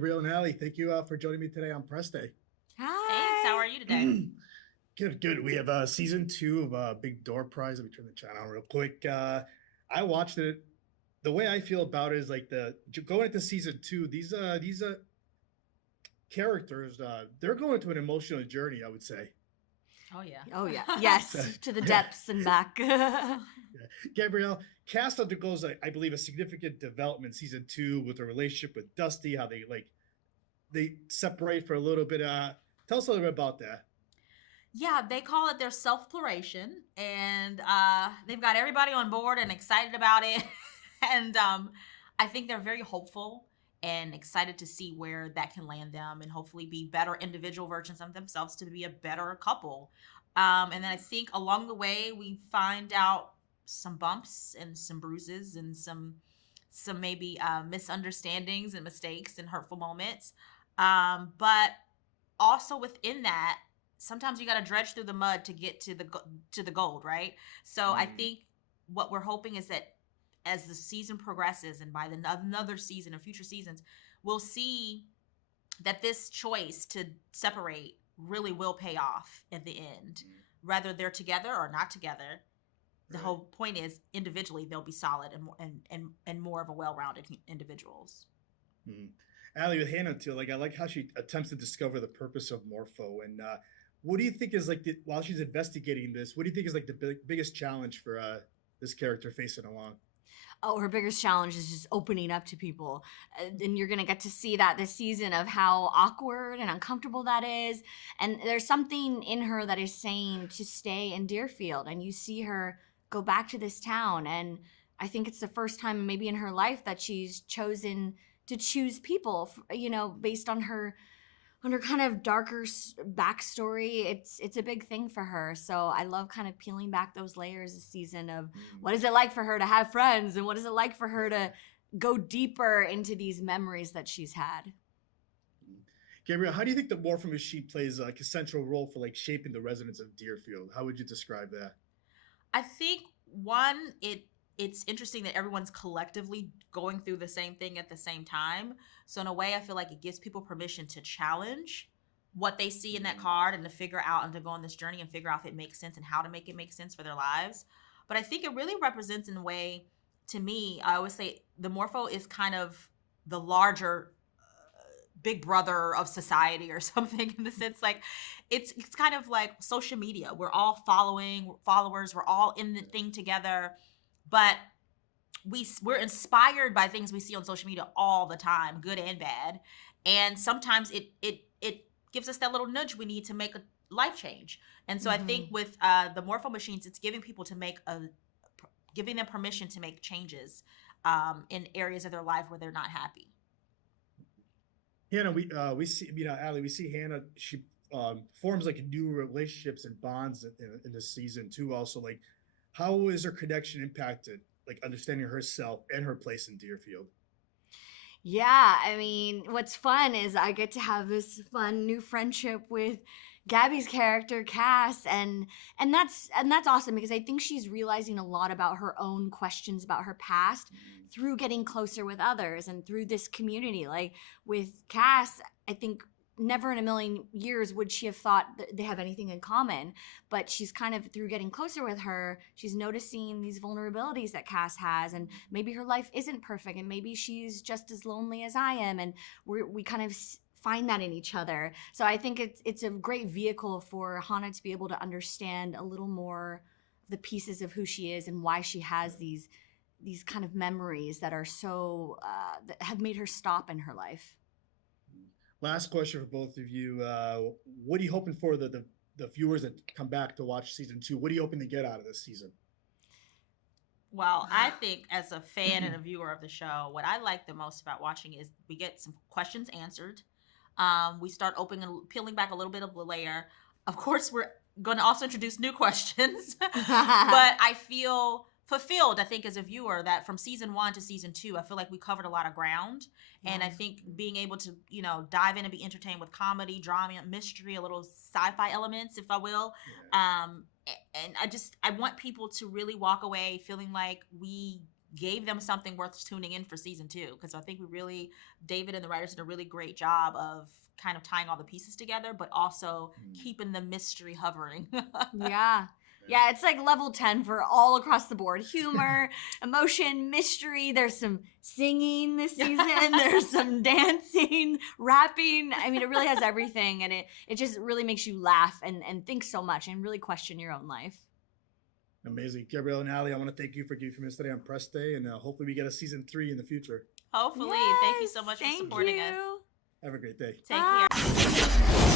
Gabrielle and Ally, thank you for joining me today on Press Day. Thanks. How Hi. are you today? Good, good. We have season 2 of Big Door Prize. Let me turn the channel on real quick. I watched it. The way I feel about it is like going into season 2. These characters, they're going to an emotional journey. I would say. Oh yeah. Oh yeah. Yes, to the depths and back. Yeah. Gabrielle, Cass undergoes, I believe, a significant development in season 2 with her relationship with Dusty. How they separate for a little bit. Tell us a little bit about that. Yeah, they call it their self-exploration, and they've got everybody on board and excited about it. and I think they're very hopeful and excited to see where that can land them, and hopefully be better individual versions of themselves to be a better couple. And then I think along the way we find out some bumps and some bruises and some maybe misunderstandings and mistakes and hurtful moments. But also within that, sometimes you got to dredge through the mud to get to the gold, right? So I think what we're hoping is that as the season progresses and by another season or future seasons, we'll see that this choice to separate really will pay off at the end, whether they're together or not together. The whole point is individually they'll be solid and more of a well-rounded individuals. Mm-hmm. Allie, with Hannah too, I like how she attempts to discover the purpose of Morpho. And what do you think is while she's investigating this, what do you think is the biggest challenge for this character facing along? Oh, her biggest challenge is just opening up to people. And you're going to get to see that this season of how awkward and uncomfortable that is. And there's something in her that is saying to stay in Deerfield. And you see her go back to this town. And I think it's the first time maybe in her life that she's chosen to choose people, based on her kind of darker backstory. It's a big thing for her. So I love kind of peeling back those layers this season of what is it like for her to have friends and what is it like for her to go deeper into these memories that she's had. Gabrielle, how do you think the Morpho machine plays a central role for shaping the residents of Deerfield? How would you describe that? I think one, it's interesting that everyone's collectively going through the same thing at the same time. So in a way, I feel like it gives people permission to challenge what they see in that card and to figure out and to go on this journey and figure out if it makes sense and how to make it make sense for their lives. But I think it really represents in a way, to me, I always say the Morpho is kind of the larger big brother of society or something, in the sense it's kind of like social media. We're all followers. We're all in the thing together. But we're inspired by things we see on social media all the time, good and bad. And sometimes it gives us that little nudge we need to make a life change. And so I think with the Morpho machines, it's giving people giving them permission to make changes in areas of their life where they're not happy. Hannah, we see, Allie, we see Hannah. She forms new relationships and bonds in this season too. Also, how is her connection impacted? Understanding herself and her place in Deerfield. Yeah, I mean, what's fun is I get to have this fun new friendship with Gabby's character Cass, and that's awesome because I think she's realizing a lot about her own questions about her past through getting closer with others and through this community. Like with Cass, I think never in a million years would she have thought that they have anything in common, but she's kind of, through getting closer with her, she's noticing these vulnerabilities that Cass has, and maybe her life isn't perfect, and maybe she's just as lonely as I am, and we kind of find that in each other. So I think it's a great vehicle for Hana to be able to understand a little more the pieces of who she is and why she has these kind of memories that are so that have made her stop in her life. Last question for both of you. What are you hoping for the viewers that come back to watch season 2? What are you hoping to get out of this season? Well, I think as a fan and a viewer of the show, what I like the most about watching is we get some questions answered. We start opening and peeling back a little bit of the layer. Of course, we're going to also introduce new questions, but I feel fulfilled, I think, as a viewer, that from season 1 to season 2, I feel like we covered a lot of ground. Yeah. And I think being able to, dive in and be entertained with comedy, drama, mystery, a little sci-fi elements, if I will. Yeah. And I want people to really walk away feeling like we gave them something worth tuning in for season 2, because I think David and the writers did a really great job of kind of tying all the pieces together, but also keeping the mystery hovering. Yeah, it's like level 10 for all across the board. Humor, emotion, mystery. There's some singing this season. There's some dancing, rapping. I mean, it really has everything, and it just really makes you laugh and think so much and really question your own life. Amazing. Gabrielle and Ally, I want to thank you for giving us today on Press Day, and hopefully we get a season 3 in the future. Hopefully. Thank you so much for supporting us. Have a great day. Take care.